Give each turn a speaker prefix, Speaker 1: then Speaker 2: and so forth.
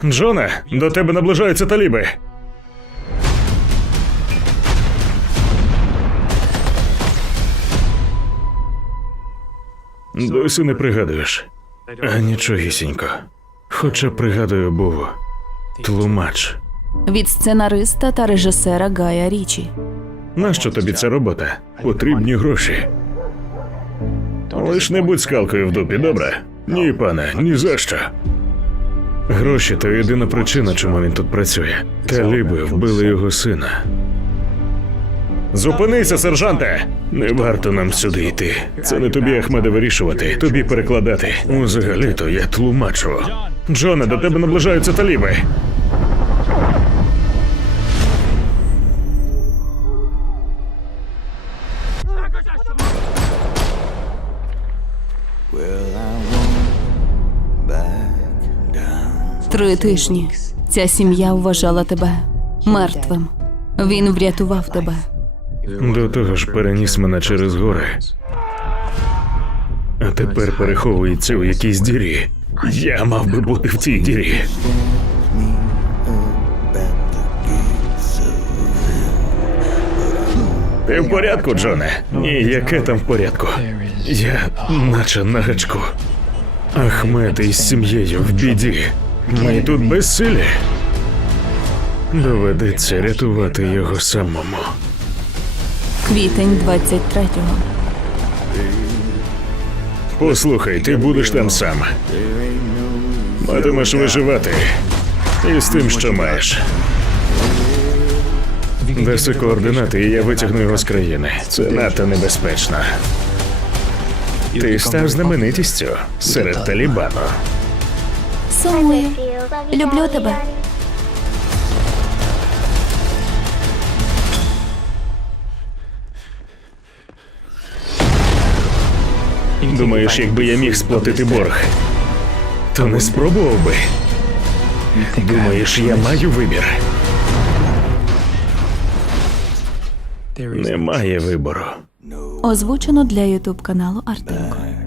Speaker 1: Джоне, до тебе наближаються таліби. Досі не пригадуєш. А нічогісінько. Хоча пригадую, був тлумач.
Speaker 2: Від сценариста та режисера Гая Річі.
Speaker 1: Нащо тобі ця робота? Потрібні гроші. Лиш не будь скалкою в дупі, добре? Ні, пане, ні за що. Гроші – то єдина причина, чому він тут працює. Таліби вбили його сина. Зупинися, сержанте! Не варто нам сюди йти. Це не тобі, Ахмеде, вирішувати, тобі перекладати. Взагалі-то я тлумачу. Джоне, до тебе наближаються таліби.
Speaker 2: Три тижні. Ця сім'я вважала тебе мертвим. Він врятував тебе.
Speaker 1: До того ж переніс мене через гори. А тепер переховується у якійсь дірі. Я мав би бути в цій дірі. Ти в порядку, Джоне? Ні, яке там в порядку? Я наче на гачку. Ахмед із сім'єю в біді. Ми тут безсилі. Доведеться рятувати його самому.
Speaker 2: Квітень 23-го.
Speaker 1: Послухай, ти будеш там сам. Матимеш виживати. Із тим, що маєш. Даси координати, і я витягну його з країни. Це надто небезпечно. Ти став знаменитістю серед Талібану.
Speaker 2: Сумую. Люблю тебе.
Speaker 1: Думаєш, якби я міг сплатити борг, то не спробував би? Думаєш, я маю вибір? Немає вибору.
Speaker 2: Озвучено для ютуб каналу Артемко.